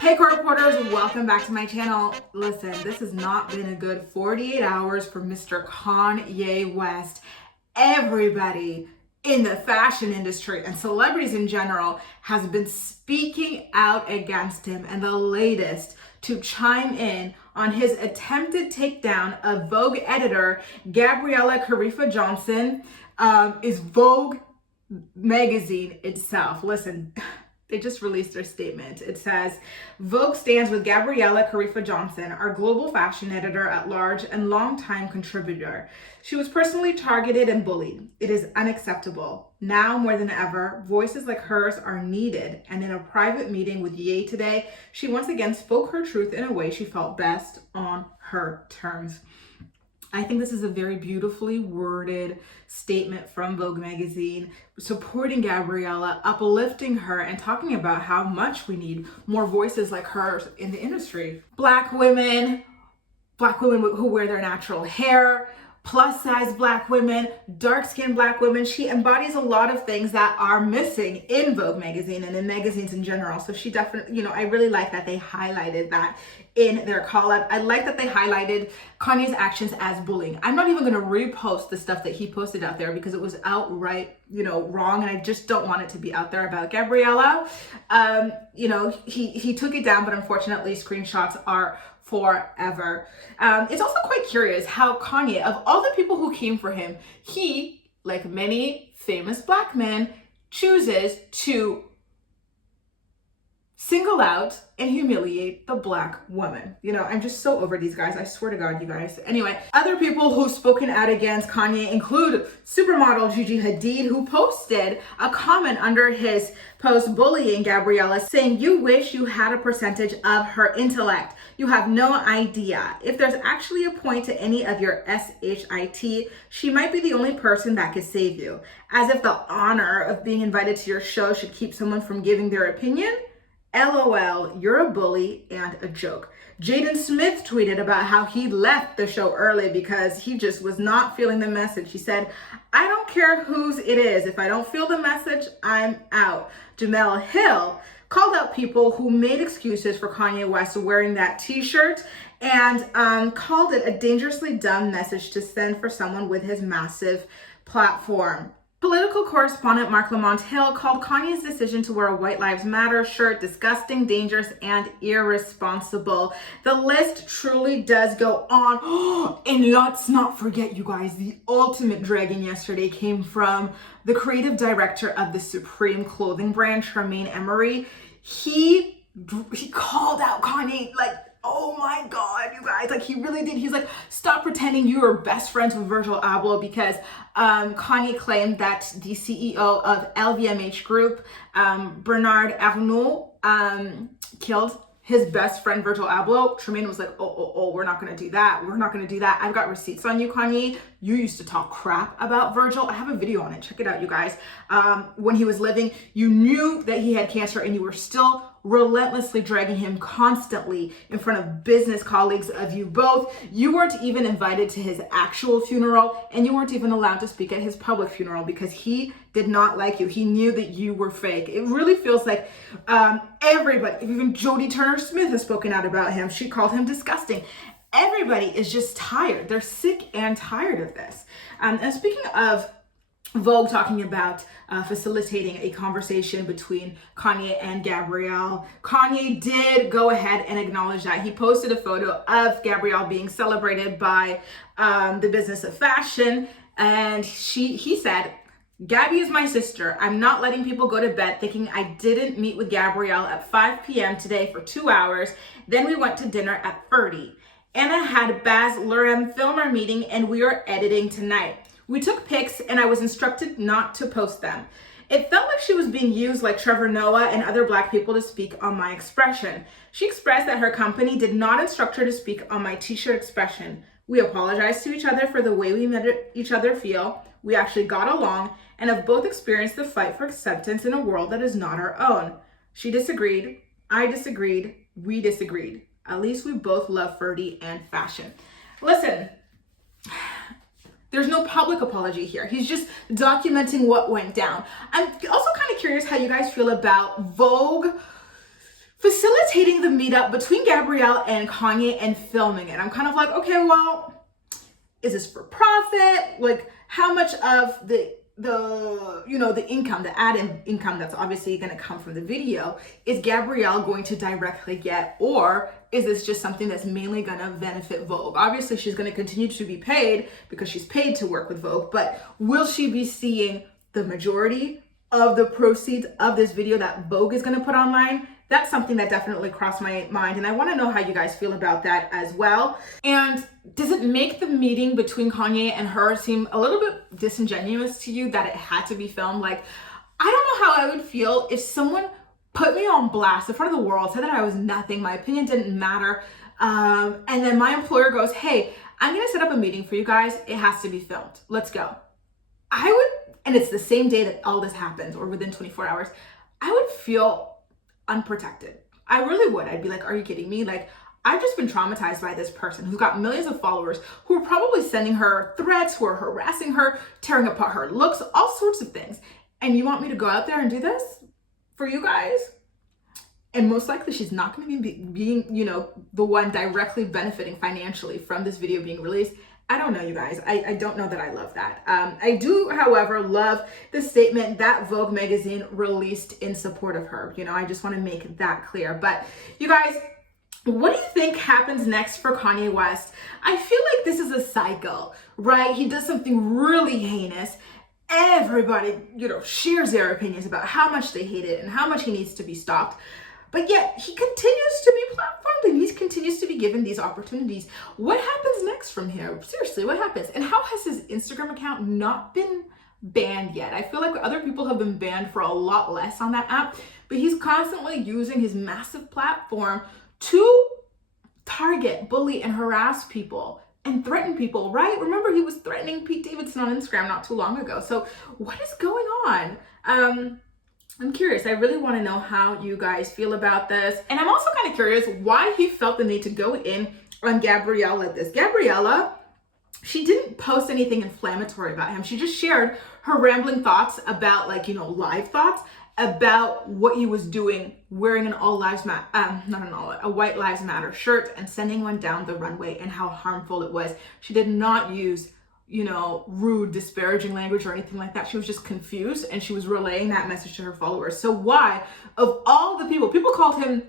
Hey core reporters, welcome back to my channel. Listen, this has not been a good 48 hours for Mr. Kanye West. Everybody in the fashion industry and celebrities in general has been speaking out against him, and the latest to chime in on his attempted takedown of Vogue editor Gabriella Carifa Johnson is Vogue magazine itself. Listen, they just released their statement. It says, Vogue stands with Gabriella Carifa Johnson, our global fashion editor at large and longtime contributor. She was personally targeted and bullied. It is unacceptable. Now more than ever, voices like hers are needed. And in a private meeting with Ye today, she once again spoke her truth in a way she felt best on her terms. I think this is a very beautifully worded statement from Vogue magazine, supporting Gabriella, uplifting her, and talking about how much we need more voices like hers in the industry. Black women who wear their natural hair, plus size Black women, dark skinned Black women. She embodies a lot of things that are missing in Vogue magazine and in magazines in general. So she definitely, I really like that they highlighted that in their call out. I like that they highlighted Kanye's actions as bullying. I'm not even going to repost the stuff that he posted out there because it was outright, wrong. And I just don't want it to be out there about Gabriella. He took it down, but unfortunately screenshots are forever. It's also quite curious how Kanye, of all the people who came for him, he, like many famous Black men, chooses to single out and humiliate the Black woman. I'm just so over these guys. I swear to God, you guys. Anyway, other people who've spoken out against Kanye include supermodel Gigi Hadid, who posted a comment under his post bullying Gabriella, saying, "You wish you had a percentage of her intellect. You have no idea. If there's actually a point to any of your shit, she might be the only person that could save you. As if the honor of being invited to your show should keep someone from giving their opinion. LOL, you're a bully and a joke." Jaden Smith tweeted about how he left the show early because he just was not feeling the message. He said, "I don't care whose it is. If I don't feel the message, I'm out." Jamel Hill called out people who made excuses for Kanye West wearing that t-shirt and called it a dangerously dumb message to send for someone with his massive platform. Political correspondent Mark Lamont Hill called Kanye's decision to wear a White Lives Matter shirt disgusting, dangerous, and irresponsible. The list truly does go on. And let's not forget, you guys, the ultimate dragging yesterday came from the creative director of the Supreme clothing brand, Tremaine Emory. He called out Kanye like, oh my God, you guys, like he really did. He's like, stop pretending you were best friends with Virgil Abloh, because Kanye claimed that the CEO of LVMH Group, Bernard Arnault, killed his best friend Virgil Abloh. Tremaine was like, oh, we're not gonna do that. We're not gonna do that. I've got receipts on you, Kanye. You used to talk crap about Virgil. I have a video on it. Check it out, you guys. When he was living, you knew that he had cancer and you were still relentlessly dragging him constantly in front of business colleagues of you both. You weren't even invited to his actual funeral, and you weren't even allowed to speak at his public funeral because he did not like you. He knew that you were fake. It really feels like everybody, even Jodie Turner-Smith has spoken out about him. She called him disgusting. Everybody is just tired. They're sick and tired of this. And speaking of Vogue talking about facilitating a conversation between Kanye and Gabrielle, Kanye did go ahead and acknowledge that. He posted a photo of Gabrielle being celebrated by the business of fashion, and he said, "Gabby is my sister. I'm not letting people go to bed thinking I didn't meet with Gabrielle at 5 p.m. today for 2 hours. Then we went to dinner at 30. Anna had Baz Luhrmann film our meeting, and we are editing tonight. We took pics and I was instructed not to post them. It felt like she was being used like Trevor Noah and other Black people to speak on my expression. She expressed that her company did not instruct her to speak on my t-shirt expression. We apologized to each other for the way we made each other feel. We actually got along and have both experienced the fight for acceptance in a world that is not our own. She disagreed. I disagreed. We disagreed. At least we both love Ferdy and fashion." Listen, there's no public apology here. He's just documenting what went down. I'm also kind of curious how you guys feel about Vogue facilitating the meetup between Gabrielle and Kanye and filming it. I'm kind of like, okay, well, is this for profit? Like, how much of the income, the income that's obviously going to come from the video, is Gabrielle going to directly get, or is this just something that's mainly going to benefit Vogue? Obviously, she's going to continue to be paid because she's paid to work with Vogue, but will she be seeing the majority of the proceeds of this video that Vogue is going to put online? That's something that definitely crossed my mind, and I want to know how you guys feel about that as well. And does it make the meeting between Kanye and her seem a little bit disingenuous to you that it had to be filmed? Like, I don't know how I would feel if someone put me on blast in front of the world, said that I was nothing, my opinion didn't matter, and then my employer goes, hey, I'm going to set up a meeting for you guys. It has to be filmed. Let's go. I would, and it's the same day that all this happens or within 24 hours, I would feel unprotected. I really would. I'd be like, are you kidding me? Like, I've just been traumatized by this person who's got millions of followers, who are probably sending her threats, who are harassing her, tearing apart her looks, all sorts of things. And you want me to go out there and do this for you guys? And most likely she's not going to be being, the one directly benefiting financially from this video being released. I don't know, you guys. I don't know that I love that. I do, however, love the statement that Vogue magazine released in support of her. I just want to make that clear. But you guys, what do you think happens next for Kanye West? I feel like this is a cycle, right? He does something really heinous. Everybody, shares their opinions about how much they hate it and how much he needs to be stopped. But yet he continues to be platformed and he continues to be given these opportunities. What happens next from here? Seriously, what happens? And how has his Instagram account not been banned yet? I feel like other people have been banned for a lot less on that app, but he's constantly using his massive platform to target, bully, and harass people and threaten people, right? Remember, he was threatening Pete Davidson on Instagram not too long ago. So what is going on? I'm curious. I really want to know how you guys feel about this. And I'm also kind of curious why he felt the need to go in on Gabrielle like this. Gabriella, she didn't post anything inflammatory about him. She just shared her rambling thoughts about, live thoughts about what he was doing, wearing an a White Lives Matter shirt and sending one down the runway, and how harmful it was. She did not use rude, disparaging language or anything like that. She was just confused and she was relaying that message to her followers. So why, of all the people called him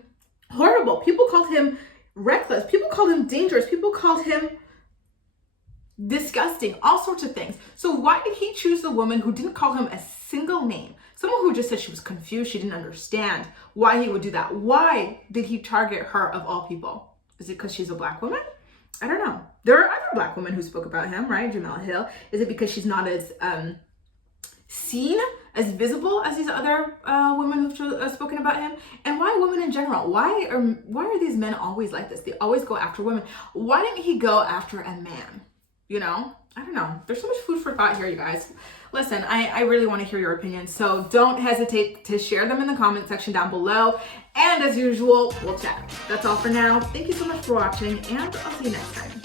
horrible, people called him reckless, people called him dangerous, people called him disgusting, all sorts of things. So why did he choose the woman who didn't call him a single name? Someone who just said she was confused, she didn't understand why he would do that. Why did he target her of all people? Is it because she's a Black woman? I don't know. There are other Black women who spoke about him, right? Jamel Hill. Is it because she's not as seen, as visible as these other women who've spoken about him? And why women in general? Why are these men always like this? They always go after women. Why didn't he go after a man? I don't know. There's so much food for thought here, you guys. Listen, I really want to hear your opinions, so don't hesitate to share them in the comment section down below. And as usual, we'll chat. That's all for now. Thank you so much for watching, and I'll see you next time.